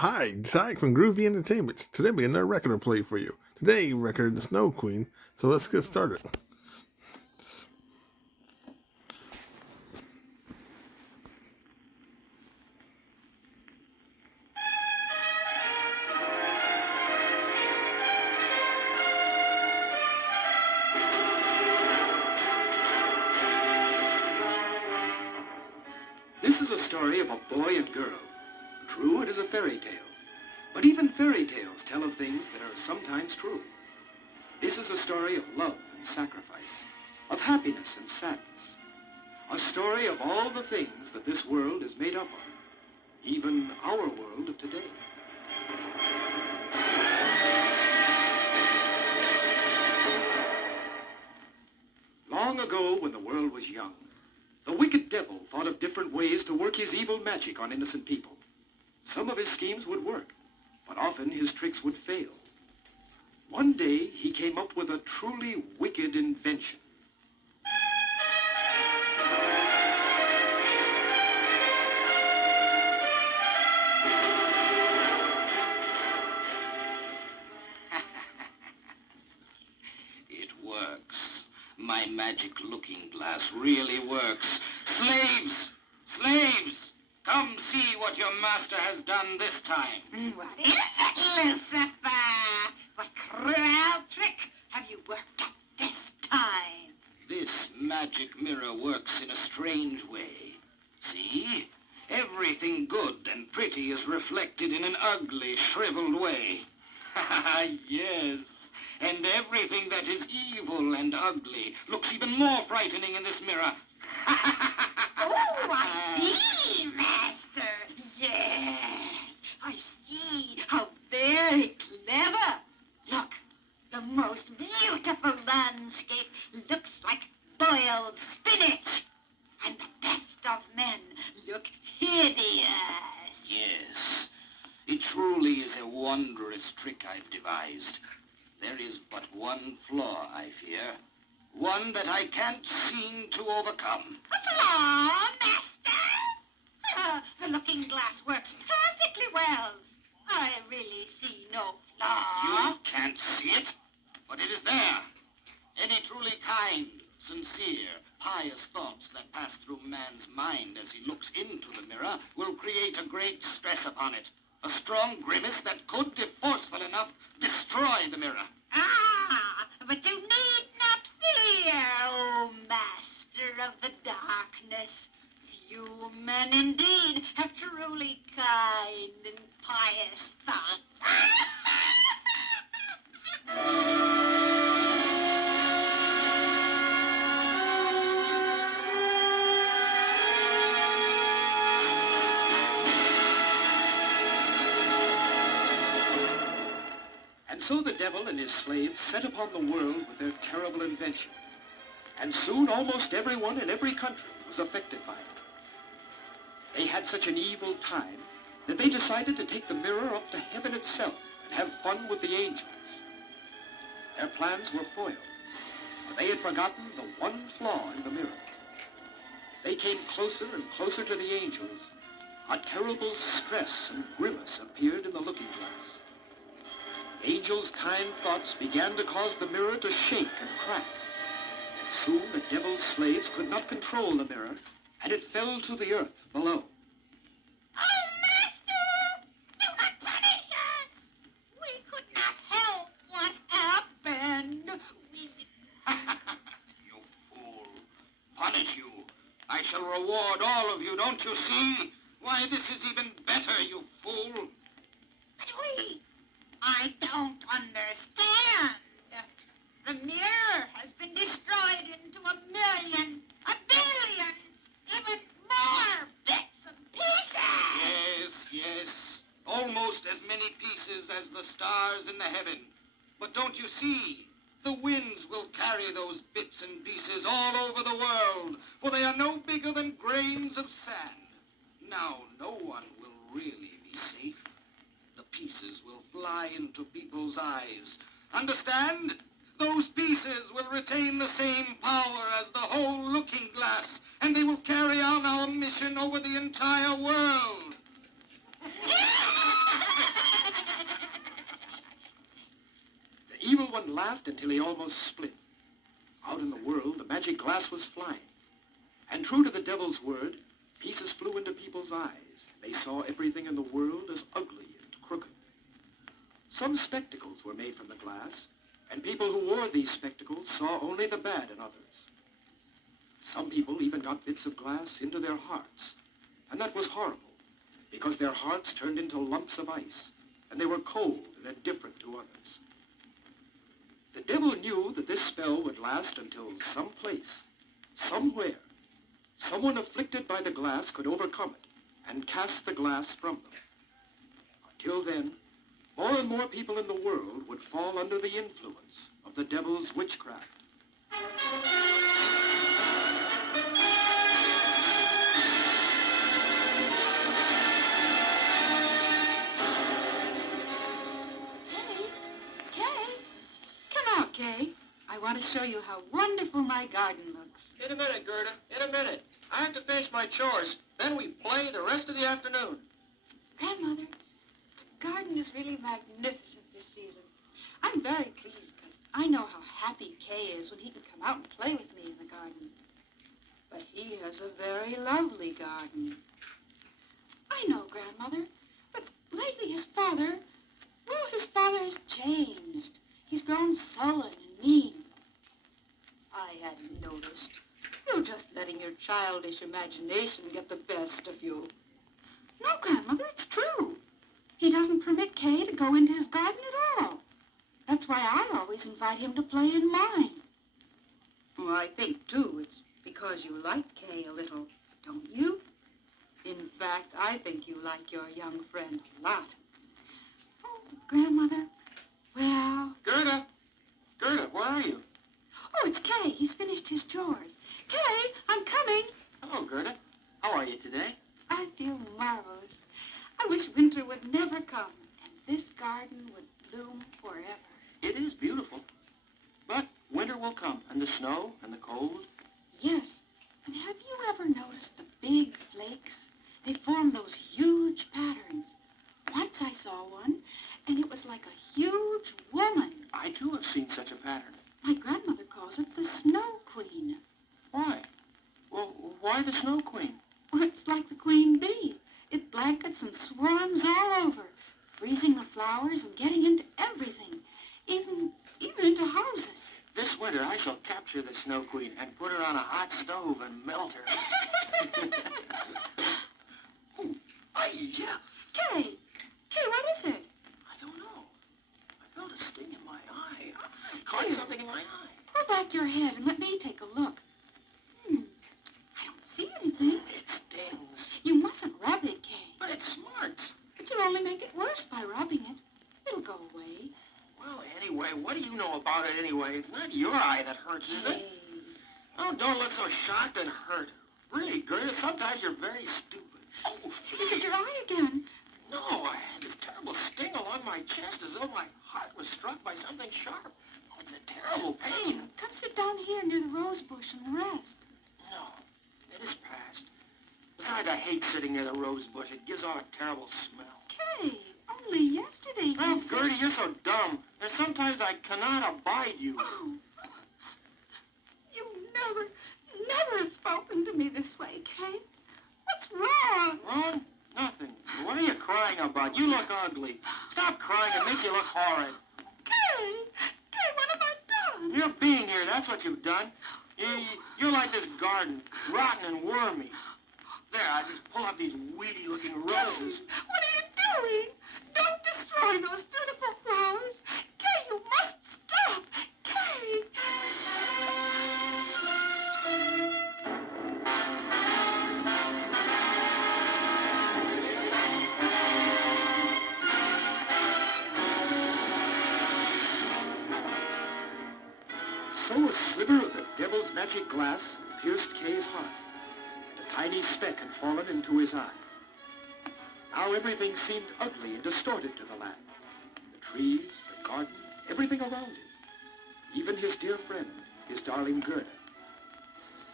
Hi, Ty from Groovy Entertainment. Today we have another record to play for you. Today record The Snow Queen, so let's get started. This is a story of a boy and girl. True, it is a fairy tale. But even fairy tales tell of things that are sometimes true. This is a story of love and sacrifice, of happiness and sadness. A story of all the things that this world is made up of, even our world of today. Long ago, when the world was young, the wicked devil thought of different ways to work his evil magic on innocent people. Some of his schemes would work, but often his tricks would fail. One day, he came up with a truly wicked invention. It works. My magic looking glass really works. Slaves! Slaves! Come see what your master has done this time. What is it, Lucifer? What cruel trick have you worked up this time? This magic mirror works in a strange way. See? Everything good and pretty is reflected in an ugly, shriveled way. Yes. And everything that is evil and ugly looks even more frightening in this mirror. Oh, I see, Master. Yes, I see. How very clever. Look, the most beautiful landscape looks like boiled spinach. And the best of men look hideous. Yes. It truly is a wondrous trick I've devised. There is but one flaw, I fear. One that I can't seem to overcome. A flaw, Master? The looking glass works perfectly well. I really see no flaw. You can't see it, but it is there. Any truly kind, sincere, pious thoughts that pass through man's mind as he looks into the mirror will create a great stress upon it. A strong grimace that could, if forceful enough, destroy the mirror. Ah, but you need not fear, O Master of the Darkness. You men indeed have truly kind and pious thoughts. And so the devil and his slaves set upon the world with their terrible invention. And soon almost everyone in every country was affected by it. They had such an evil time that they decided to take the mirror up to heaven itself and have fun with the angels. Their plans were foiled, for they had forgotten the one flaw in the mirror. As they came closer and closer to the angels, a terrible stress and grimace appeared in the looking glass. The angels' kind thoughts began to cause the mirror to shake and crack. Soon the devil's slaves could not control the mirror, and it fell to the earth below. Oh, Master! Do not punish us! We could not help what happened. You fool. Punish you. I shall reward all of you, don't you see? Why, this is even better, you fool. But I don't understand. The mirror has been destroyed into a million, a billion, even more bits and pieces. Yes. Almost as many pieces as the stars in the heaven. But don't you see? The winds will carry those bits and pieces all over the world, for they are no bigger than grains of sand. Now, no one will really be safe. The pieces will fly into people's eyes. Understand? Those pieces will retain the same power as the whole looking glass, and they will carry on our mission over the entire world. evil one laughed until he almost split. Out in the world, the magic glass was flying. And true to the devil's word, pieces flew into people's eyes. They saw everything in the world as ugly and crooked. Some spectacles were made from the glass, and people who wore these spectacles saw only the bad in others. Some people even got bits of glass into their hearts, and that was horrible, because their hearts turned into lumps of ice, and they were cold and indifferent to others. The devil knew that this spell would last until some place, somewhere, someone afflicted by the glass could overcome it and cast the glass from them. Until then, more and more people in the world would fall under the influence of the devil's witchcraft. Kay, I want to show you how wonderful my garden looks. In a minute, Gerda. In a minute. I have to finish my chores. Then we play the rest of the afternoon. Grandmother, the garden is really magnificent this season. I'm very pleased because I know how happy Kay is when he can come out and play with me in the garden. But he has a very lovely garden. I know, Grandmother, but lately his father has changed. He's grown sullen and mean. I hadn't noticed. You're just letting your childish imagination get the best of you. No, Grandmother, it's true. He doesn't permit Kay to go into his garden at all. That's why I always invite him to play in mine. Well, I think, too, it's because you like Kay a little, don't you? In fact, I think you like your young friend a lot. Oh, Grandmother, well... Gerda! Gerda, where are you? Oh, it's Kay. He's finished his chores. Kay, I'm coming. Hello, Gerda. How are you today? I feel marvelous. I wish winter would never come, and this garden would bloom forever. It is beautiful. But winter will come, and the snow, and the cold. Yes, and have you ever noticed the big flakes? They form those huge patterns. Once I saw one, and it was like a huge woman. I, too, have seen such a pattern. My grandmother calls it the Snow Queen. Why? Well, why the Snow Queen? Well, it's like the queen bee. It blankets and swarms all over, freezing the flowers and getting into everything, even into houses. This winter, I shall capture the Snow Queen and put her on a hot stove and melt her. Oh, yeah. Kay, what is it? I don't know. I felt a sting in my eye. I caught something in my eye. Pull back your head and let me take a look. I don't see anything. It stings. You mustn't rub it, Kay. But it smarts. But you'll only make it worse by rubbing it. It'll go away. Well, anyway, what do you know about it anyway? It's not your eye that hurts, is it? Hey. Oh, don't look so shocked and hurt. Really, Gerda, sometimes you're very stupid. Oh, Look at your eye again. no, I had this terrible sting along my chest as though my heart was struck by something sharp. Oh, it's a terrible pain. Come sit down here near the rose bush and rest. No, it is past. Besides, I hate sitting near the rose bush. It gives off a terrible smell. Kay, only yesterday Oh, you said... Gertie, you're so dumb. And sometimes I cannot abide you. Oh, you never have spoken to me this way, Kay. What's wrong? Wrong? Nothing. What are you crying about? You look ugly. Stop crying. It makes you look horrid. Kay, what have I done? You're being here. That's what you've done. You're like this garden, rotten and wormy. There, I just pull up these weedy-looking roses. What are you doing? Don't destroy those beautiful flowers. Kay, you must stop. Kay. So a sliver of the devil's magic glass pierced Kay's heart, and a tiny speck had fallen into his eye. Now everything seemed ugly and distorted to the lad. The trees, the garden, everything around him. Even his dear friend, his darling Gerda.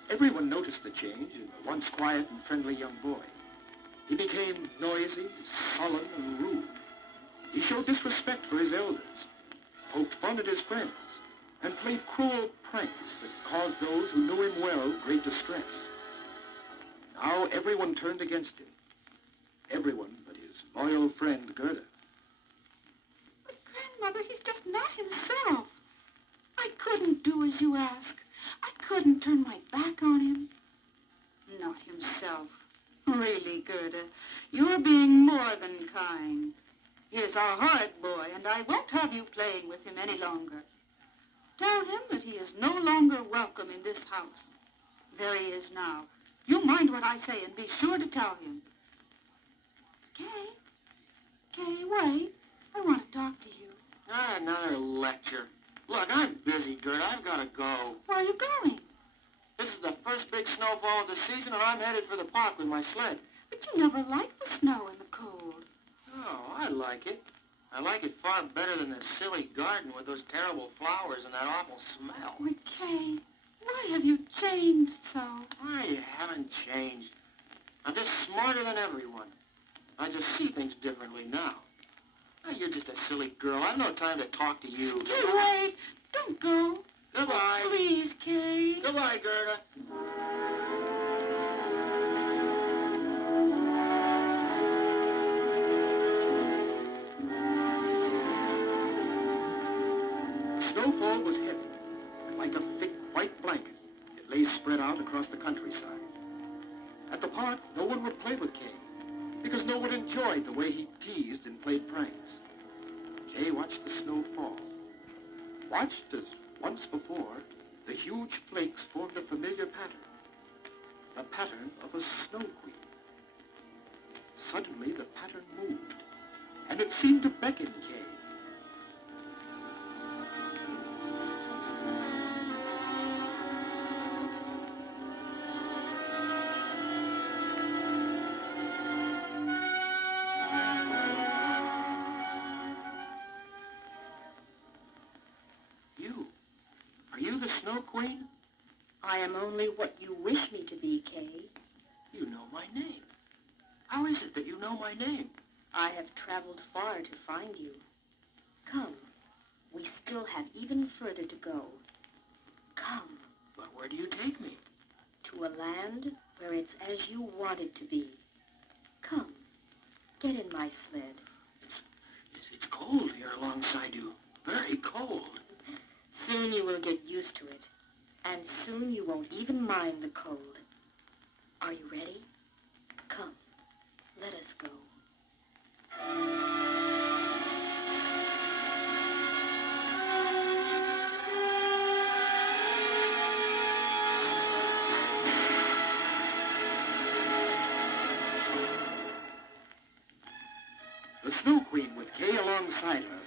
Everyone noticed the change in the once quiet and friendly young boy. He became noisy, sullen, and rude. He showed disrespect for his elders, poked fun at his friends, and played cruel pranks that caused those who knew him well great distress. Now everyone turned against him. Everyone but his loyal friend Gerda. But, Grandmother, he's just not himself. I couldn't do as you ask. I couldn't turn my back on him. Not himself. Really, Gerda, you're being more than kind. He is a hard boy, and I won't have you playing with him any longer. Tell him that he is no longer welcome in this house. There he is now. You mind what I say, and be sure to tell him. Kay? Kay, wait. I want to talk to you. Another lecture. Look, I'm busy, Gert. I've got to go. Where are you going? This is the first big snowfall of the season, and I'm headed for the park with my sled. But you never liked the snow and the cold. Oh, I like it. I like it far better than the silly garden with those terrible flowers and that awful smell. Why, Kay, why have you changed so? I haven't changed. I'm just smarter than everyone. I just see things differently now. Oh, you're just a silly girl. I've no time to talk to you. Kay, wait. Don't go. Goodbye. Oh, please, Kay. Goodbye, Gerda. Snowfall was heavy, and like a thick white blanket, it lay spread out across the countryside. At the park, no one would play with Kay, because no one enjoyed the way he teased and played pranks. Kay watched the snow fall. Watched as, once before, the huge flakes formed a familiar pattern. The pattern of a snow queen. Suddenly, the pattern moved, and it seemed to beckon Kay. Are you the Snow Queen? I am only what you wish me to be, Kay. You know my name. How is it that you know my name? I have traveled far to find you. Come, we still have even further to go. Come. But where do you take me? To a land where it's as you want it to be. Come, get in my sled. It's cold here alongside you. Very cold. Soon you will get used to it, and soon you won't even mind the cold. Are you ready? Come, let us go. The Snow Queen, with Kay alongside her,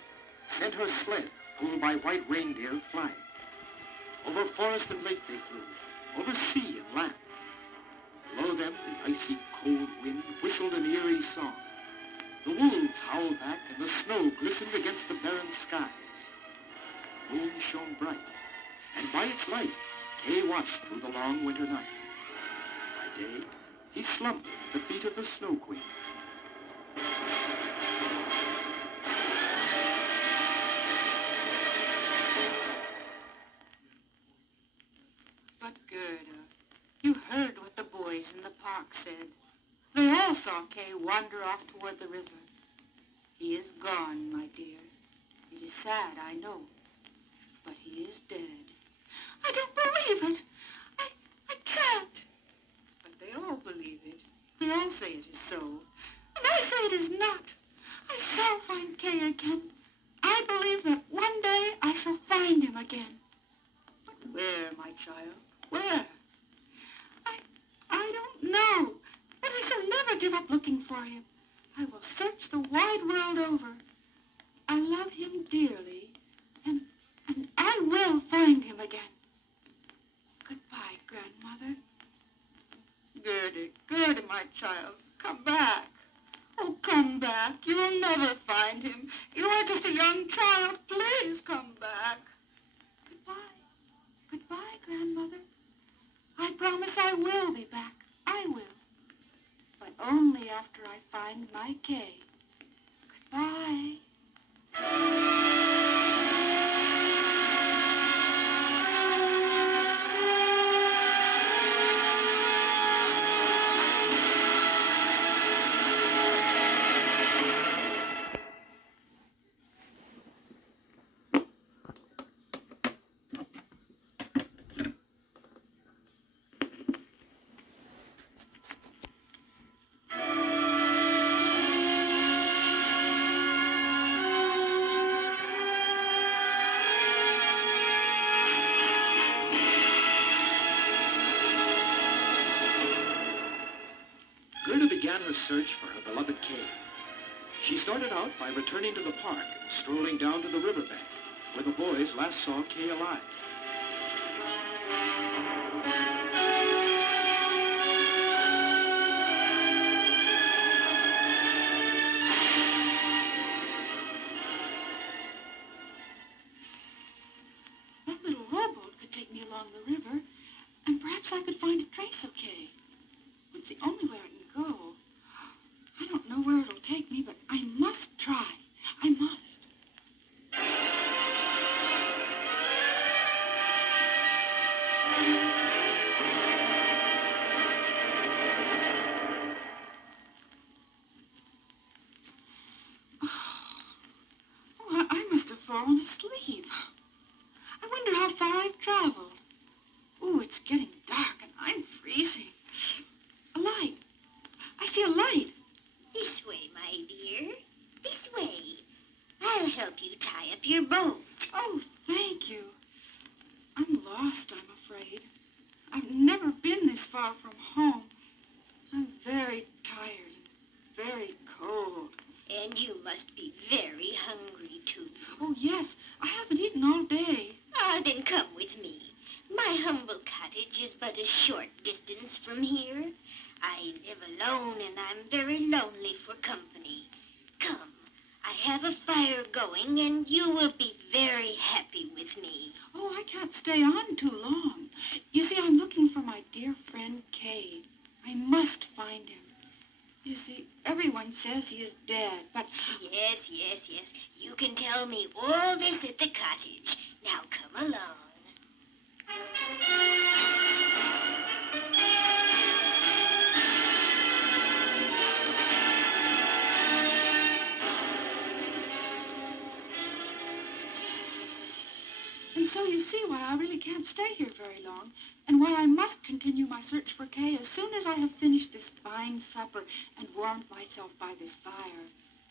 sent her sled, pulled by white reindeer, flying. Over forest and lake they flew, over sea and land. Below them, the icy cold wind whistled an eerie song. The wolves howled back, and the snow glistened against the barren skies. The moon shone bright, and by its light, Kay watched through the long winter night. By day, he slumbered at the feet of the Snow Queen. But Gerda, you heard what the boys in the park said. They all saw Kay wander off toward the river. He is gone, my dear. It is sad, I know, but he is dead. I don't believe it. I can't. But they all believe it. They all say it is so. And I say it is not. I shall find Kay again. I believe that one day I shall find him again. But where, my child? Where? I don't know, but I shall never give up looking for him. I will search the wide world over. I love him dearly, and I will find him again. Goodbye, Grandmother. Gerda, my child, come back. Oh, come back. You will never find him. You are just a young child. Please come back. Goodbye. Goodbye, Grandmother. I promise I will be back. I will. But only after I find my Kay. Goodbye. search for her beloved Kay. She started out by returning to the park and strolling down to the riverbank, where the boys last saw Kay alive. That little rowboat could take me along the river, and perhaps I could find a trace of Kay. It's the only way I can go. I don't know where it'll take me, but I must try. I must. Oh, I must have fallen asleep. I wonder how far I've traveled. Ooh, it's getting dark and I'm freezing. A light. I see a light. This way, my dear. This way. I'll help you tie up your boat. Oh, thank you. I'm lost, I'm afraid. I've never been this far from home. I'm very tired and very cold. And you must be very hungry, too. Oh, yes, I haven't eaten all day. Ah, then come with me. My humble cottage is but a short distance from here. I live alone and I'm very lonely for company. Come, I have a fire going and you will be very happy with me. Oh, I can't stay on too long. You see, I'm looking for my dear friend Kay. I must find him. You see, everyone says he is dead, but... Yes. You can tell me all this at the cottage. Now come along. And so you see why I really can't stay here very long, and why I must continue my search for Kay as soon as I have finished this fine supper and warmed myself by this fire.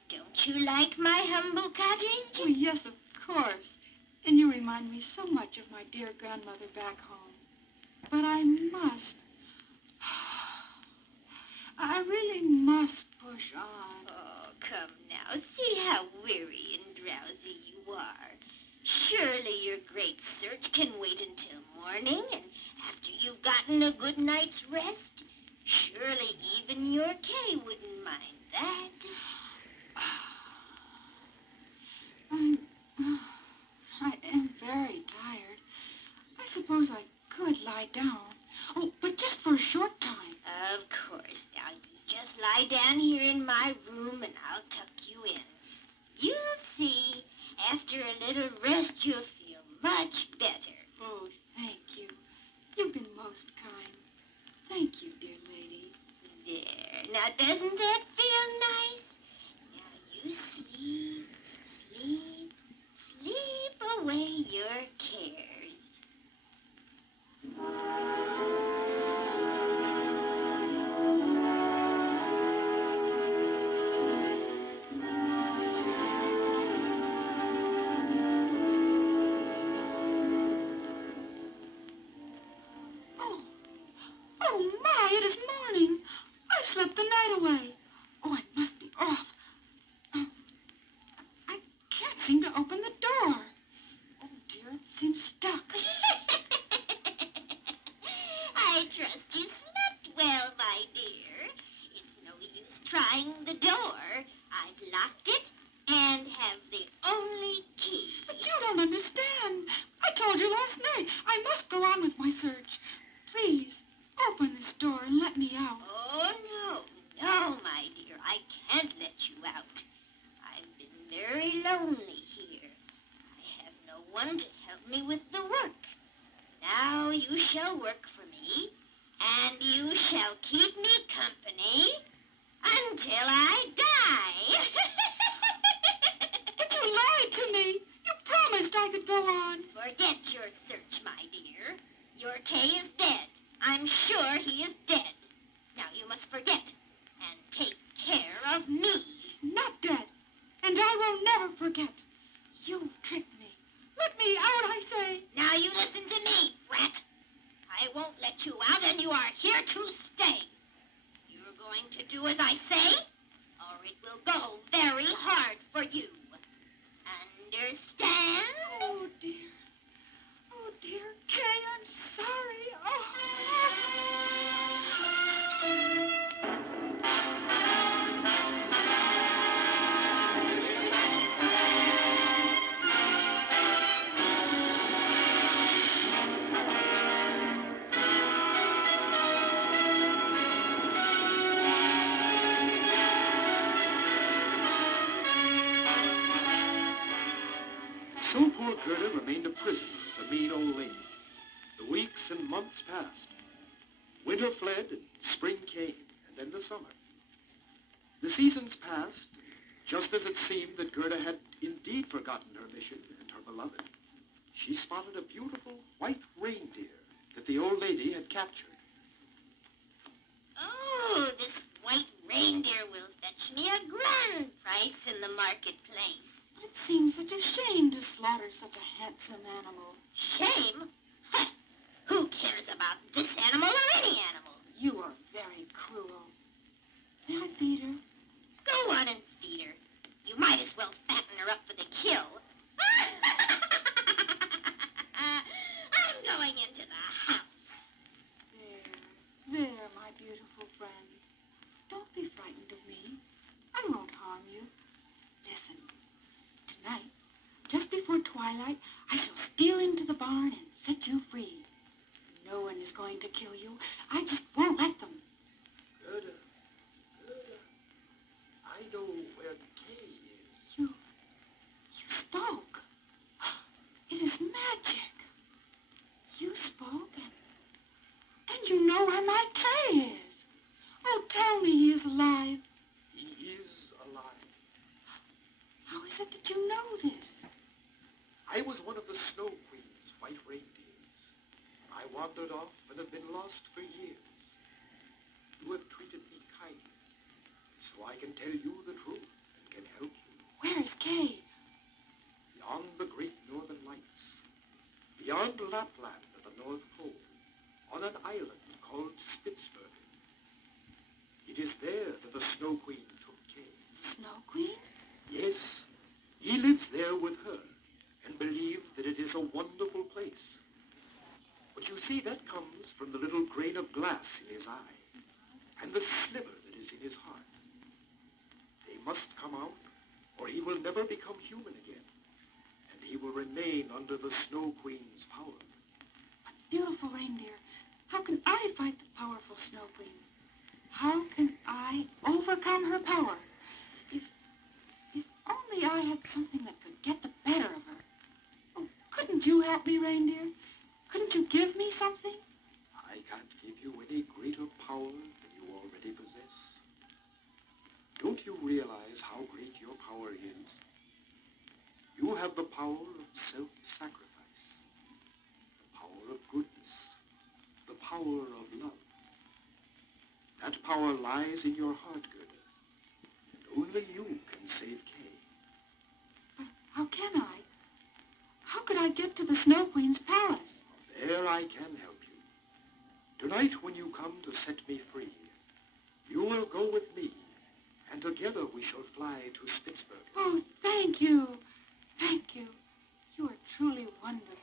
Don't you like my humble cottage? Oh, yes, of course. And you remind me so much of my dear grandmother back home. But I must. I really must push on. Oh, come now. See how weary and drowsy you are. Surely your great search can wait until morning, and after you've gotten a good night's rest, surely even your Kay wouldn't mind that. I am very tired. I suppose I could lie down. Oh, but just for a short time. Of course. Now, you just lie down here in my room, and I'll tuck you in. You'll see. After a little rest, you'll feel much better. Oh, thank you. You've been most kind. Thank you, dear lady. There. Now, doesn't that feel nice? Now, you sleep, sleep away your cares. Oh, my, it is morning. I've slept the night away. Oh, I must be off. I can't seem to open the door. Oh, dear, it seems stuck. I trust you slept well, my dear. It's no use trying the door. I've locked it and have the only key. But you don't understand. I told you last night I must go on with my search. Please, open this door and let me out. Oh, no, my dear. I can't let you out. I've been very lonely here. I have no one to help me with the work. Now you shall work for me, and you shall keep me company until I die. But you lied to me. You promised I could go on. Forget your search, my dear. Your Kay is dead. I'm sure he is dead. Now you must forget and take care of me. He's not dead, and I will never forget. You've tricked me. Let me out, I say. Now you listen to me, rat. I won't let you out, and you are here to stay. You're going going to do as I say, or it will go very hard for you. Understand? Oh, dear. Oh, dear. Kay, I'm sorry. Oh. So poor Gerda remained a prisoner of the mean old lady. The weeks and months passed. Winter fled, and spring came, and then the summer. The seasons passed, just as it seemed that Gerda had indeed forgotten her mission and her beloved. She spotted a beautiful white reindeer that the old lady had captured. Oh, this white reindeer will fetch me a grand price in the marketplace. It seems such a shame to slaughter such a handsome animal. Shame? Huh. Who cares about this animal or any animal? You are very cruel. May I feed her? Go on and feed her. You might as well fatten her up for the kill. I'm going into the house. There, my beautiful friend. Don't be frightened of me. I won't harm you. Listen, tonight, just before twilight, I shall steal into the barn and set you free. No one is going to kill you. I just won't let them. Gerda, I know where Kay is. You spoke. It is magic. You spoke and you know where my Kay is. Oh, tell me he is alive. He is alive. How is it that you know this? I was one of the Snow Queen's white reindeers. I wandered off and have been lost for years. You have treated me kindly, so I can tell you the truth and can help you. Where is Kay? Beyond the great northern lights, beyond Lapland at the North Pole, on an island called Spitsbergen. It is there that the Snow Queen took Kay. Snow Queen? Yes, he lives there with her and believes that it is a wonderful place. But you see, that comes from the little grain of glass in his eye and the sliver that is in his heart. They must come out, or he will never become human again, and he will remain under the Snow Queen's power. Beautiful reindeer, how can I fight the powerful Snow Queen? How can I overcome her power? If only I had something that could get the better of her. Oh, couldn't you help me, reindeer? Couldn't you give me something? I can't give you any greater power than you already possess. Don't you realize how great your power is? You have the power of self-sacrifice, the power of goodness, the power of love. That power lies in your heart, Gerda, and only you can save Kay. But how can I? How could I get to the Snow Queen's palace? There I can help you. Tonight, when you come to set me free, you will go with me, and together we shall fly to Spitsbergen. Oh, thank you. Thank you. You are truly wonderful.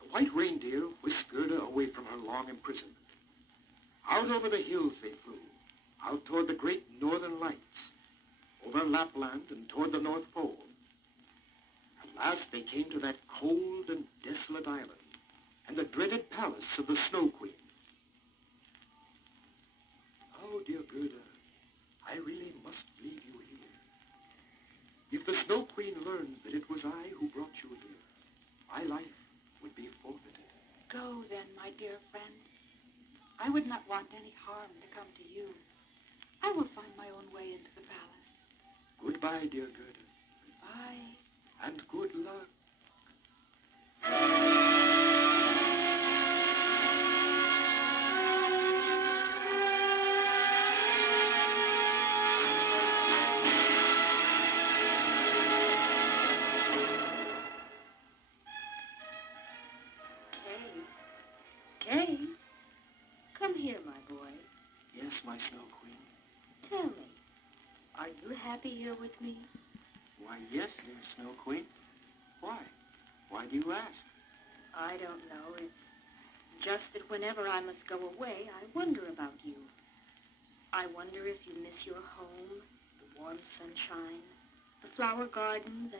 The white reindeer whisked Gerda away from her long imprisonment. Out over the hills they flew, out toward the great northern lights, over Lapland and toward the North Pole. At last they came to that cold and desolate island and the dreaded palace of the Snow Queen. Oh, dear Gerda, I really must leave you here. If the Snow Queen learns that it was I who brought you here, my life would be forfeited. Go then, my dear friend. I would not want any harm to come to you. I will find my own way into the palace. Goodbye, dear Gerda, Goodbye. and good luck. Yes, my Snow Queen. Tell me, are you happy here with me? Why, yes, dear Snow Queen. Why? Why do you ask? I don't know. It's just that whenever I must go away, I wonder about you. I wonder if you miss your home, the warm sunshine, the flower gardens,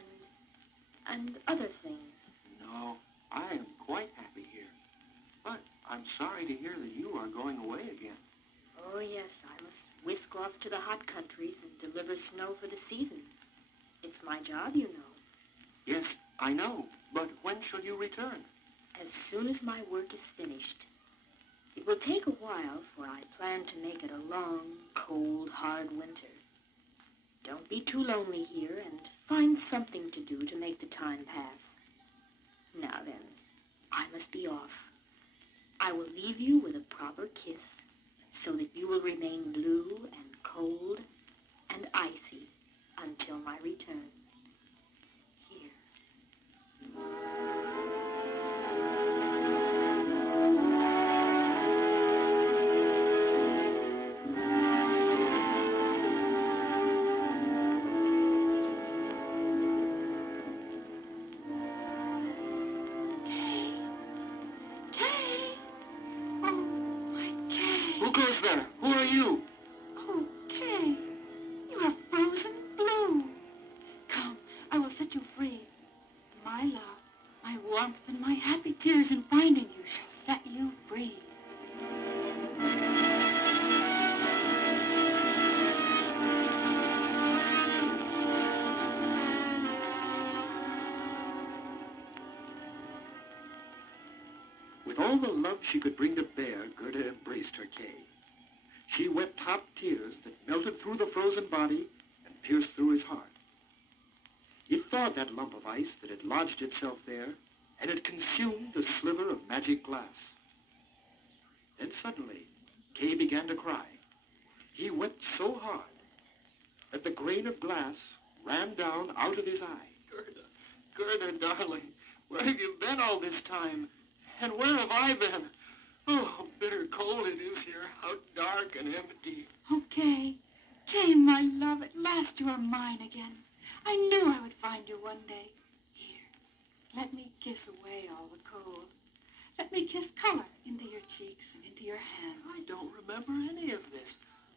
and other things. No, I am quite happy here. But I'm sorry to hear that you are going away again. Oh, yes, I must whisk off to the hot countries and deliver snow for the season. It's my job, you know. Yes, I know. But when shall you return? As soon as my work is finished. It will take a while, for I plan to make it a long, cold, hard winter. Don't be too lonely here, and find something to do to make the time pass. Now then, I must be off. I will leave you with a proper kiss, so that you will remain blue and cold and icy until my return. Here. Who goes there? Who are you? Oh, Kay, you are frozen blue. Come, I will set you free. My love, my warmth, and my happy tears in finding you shall set you free. With all the love she could bring to bear, Gerda embraced her Kay. She wept hot tears that melted through the frozen body and pierced through his heart. It thawed that lump of ice that had lodged itself there, and it consumed the sliver of magic glass. Then suddenly, Kay began to cry. He wept so hard that the grain of glass ran down out of his eye. Gerda, darling, where have you been all this time? And where have I been? Oh, how bitter cold it is here. How dark and empty. Oh, Kay, Kay, my love, at last you are mine again. I knew I would find you one day. Here, let me kiss away all the cold. Let me kiss color into your cheeks and into your hands. I don't remember any of this.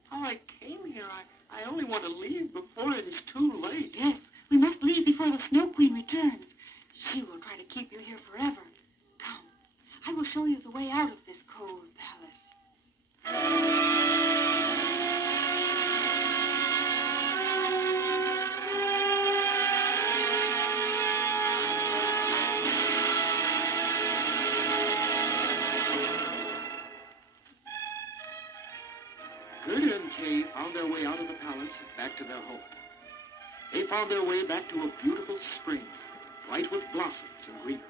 How I came here, I only want to leave before it is too late. Yes, we must leave before the Snow Queen returns. She will try to keep you here forever. Come, I will show you the way out of this cold palace. Gerda and Kay found their way out of the palace and back to their home. They found their way back to a beautiful spring, bright with blossoms and greenery.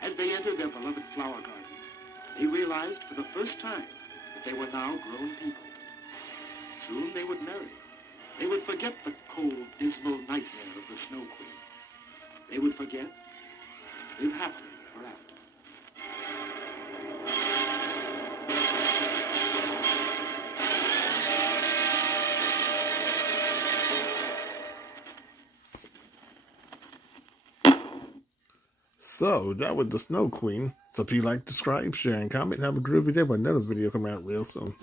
As they entered their beloved flower garden, they realized for the first time that they were now grown people. Soon they would marry. They would forget the cold, dismal nightmare of the Snow Queen. They would forget and live happily ever after. So, that was the Snow Queen. So if you like, subscribe, share, and comment. Have a groovy day for another video coming out real soon.